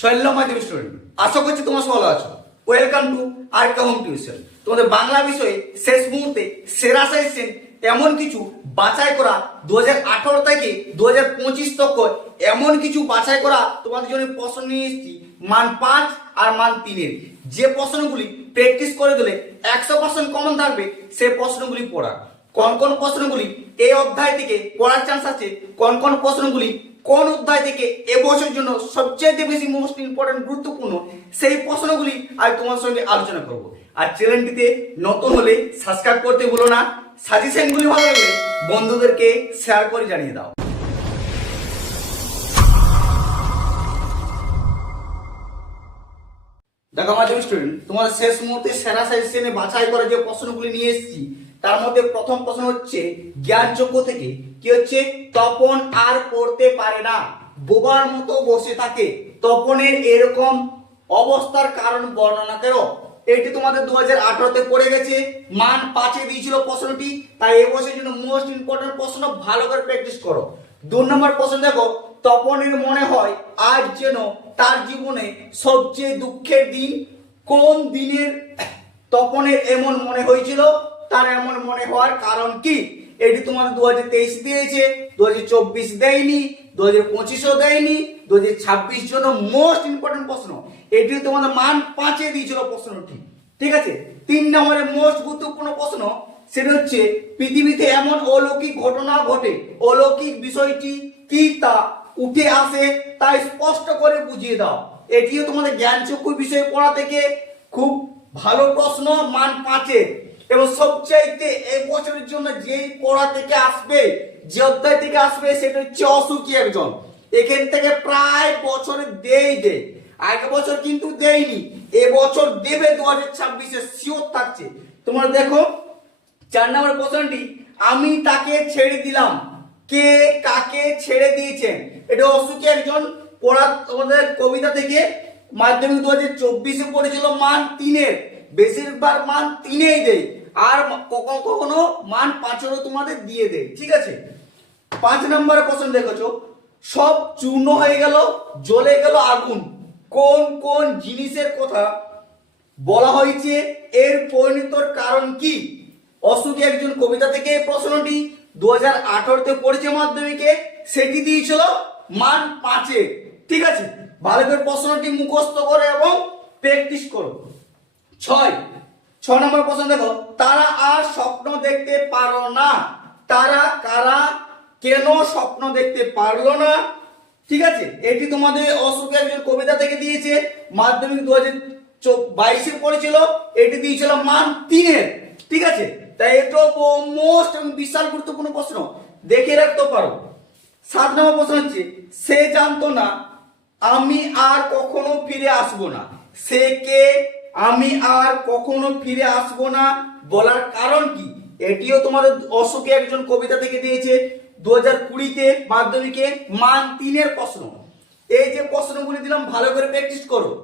শৈল্য মাধ্যমিক স্টুডেন্ট, আশা করছি তোমার ভালো আছো। Welcome to Arka home tuition. তোমাদের বাংলা বিষয়ে শেষ মুহূর্তে সেরা সাজেশন এমন কিছু বাছাই করা 2018 থেকে 2025 তক এমন কিছু বাছাই করা তোমাদের জন্য প্রশ্ন নিয়ে এসেছি মান 5 আর মান 3 এর। যে প্রশ্নগুলি প্র্যাকটিস করে দিলে 100% কমন থাকবে সেই প্রশ্নগুলি পড়া। কোন কোন প্রশ্নগুলি এই অধ্যায় থেকে পড়ার চান্স আছে, কোন কোন প্রশ্নগুলি কোন অধ্যায় থেকে এবছরের জন্য সবচেয়ে বেশি মোস্ট ইম্পর্টেন্ট গুরুত্বপূর্ণ, সেই প্রশ্নগুলি আজ তোমার সঙ্গে আলোচনা করব। আর চ্যানেলটিতে নতুন হলে সাবস্ক্রাইব করতে ভুলো না। সাজেশনগুলি ভালো লাগলে বন্ধুদেরকে শেয়ার করে জানিয়ে দাও। দেখো আমার স্টুডেন্ট, তোমার শেষ মুহূর্তে সেরা সাজেশনে বাছাই করে যে প্রশ্নগুলি নিয়ে এসেছি তার মধ্যে প্রথম প্রশ্ন হচ্ছে জ্ঞানযোগ্য থেকে। কি হচ্ছে? তপন আর পড়তে পারে না, বোবার মতো বসে থাকে, তপনের এরকম অবস্থার কারণ বর্ণনা করো। এটি তোমাদের 2018 পড়ে গেছে, মান 5 দিয়েছিল প্রশ্নটি, তাই এবছরের জন্য মোস্ট ইম্পর্টেন্ট প্রশ্ন, ভালো করে প্র্যাকটিস করো। 2 নম্বর প্রশ্ন দেখো, তপনের মনে হয় আজ যেন তার জীবনে সবচেয়ে দুঃখের দিন। কোন দিনের তপনের এমন মনে হয়েছিল, তার এমন মনে হওয়ার কারণ কি? এটি তোমাদের 2023 দিয়েছে, 2024 দেয়নি, 2025 দেয়নি, 2026 জন্য মোস্ট ইম্পর্টেন্ট প্রশ্ন। এটি তোমাদের মান 5 দিয়েছিল প্রশ্নটি, ঠিক আছে। 3 নম্বরের মোস্ট গুরুত্বপূর্ণ প্রশ্ন, সেটা হচ্ছে পৃথিবীতে এমন অলৌকিক ঘটনা ঘটে, অলৌকিক বিষয়টি কি তা উঠে আসে, তাই স্পষ্ট করে বুঝিয়ে দাও। এটিও তোমাদের জ্ঞানচক্ষু বিষয় পড়া থেকে খুব ভালো প্রশ্ন, মান 5। এবং সবচাইতে এই বছরের জন্য যেই পড়া থেকে আসবে, যে অধ্যায় থেকে আসবে, সেটা হচ্ছে অসুখী একজন। এখান থেকে প্রায় বছরে দেয়, আগে বছর কিন্তু দেয়নি, এবছর দেবে 2026-এ শিওর থাকছে। তোমরা দেখো 4 নম্বর প্রশ্নটি, আমি তাকে ছেড়ে দিলাম, কে কাকে ছেড়ে দিয়েছেন? এটা অসুখী একজন পড়া তোমাদের কবিতা থেকে মাধ্যমিক 2024-এ পড়েছিল মান 3 বেশিরভাগ মান 3 দেয়, আর কখনো কখনো মান 5 তোমাদের দিয়ে দেয়, ঠিক আছে। 5 নম্বরের প্রশ্ন দেখেছো, সব চূর্ণ হয়ে গেল, জ্বলে গেল আগুন, কোন কোন জিনিসের কথা বলা হয়েছে, এর পরিণতির কারণ কি? অসুখী একজন কবিতা থেকে এই প্রশ্নটি 2018-তে পড়েছে মাধ্যমিকে, সেটি দিয়েছিল মান 5, ঠিক আছে। ভালো করে প্রশ্নটি মুখস্থ করো এবং প্র্যাকটিস করো। 6 নম্বর প্রশ্ন দেখো, তারা আর স্বপ্ন দেখতে পারো না, তারা কারা, কেন স্বপ্ন দেখতে পারলো না, ঠিক আছে। এটি তোমাদের অসুখী একজন কবিতা থেকে দিয়েছে, মাধ্যমিক 2022-এ পড়েছিল, এটি দিয়েছিল মান 3, ঠিক আছে। তাই এটা মোস্ট বিশাল গুরুত্বপূর্ণ প্রশ্ন, দেখে রাখতে পারো। 7 নম্বর প্রশ্ন হচ্ছে, সে জানতো না আমি আর কখনো ফিরে আসবো না, সে কে? আমি আর কখনো ফিরে আসবো না বলার কারণ কি? এটিও তোমাদের অসুখী একজন কবিতা থেকে দিয়েছে, 2020-তে মাধ্যমিকে মান 3 প্রশ্ন। এই যে প্রশ্নগুলি দিলাম, ভালো করে প্র্যাকটিস করো।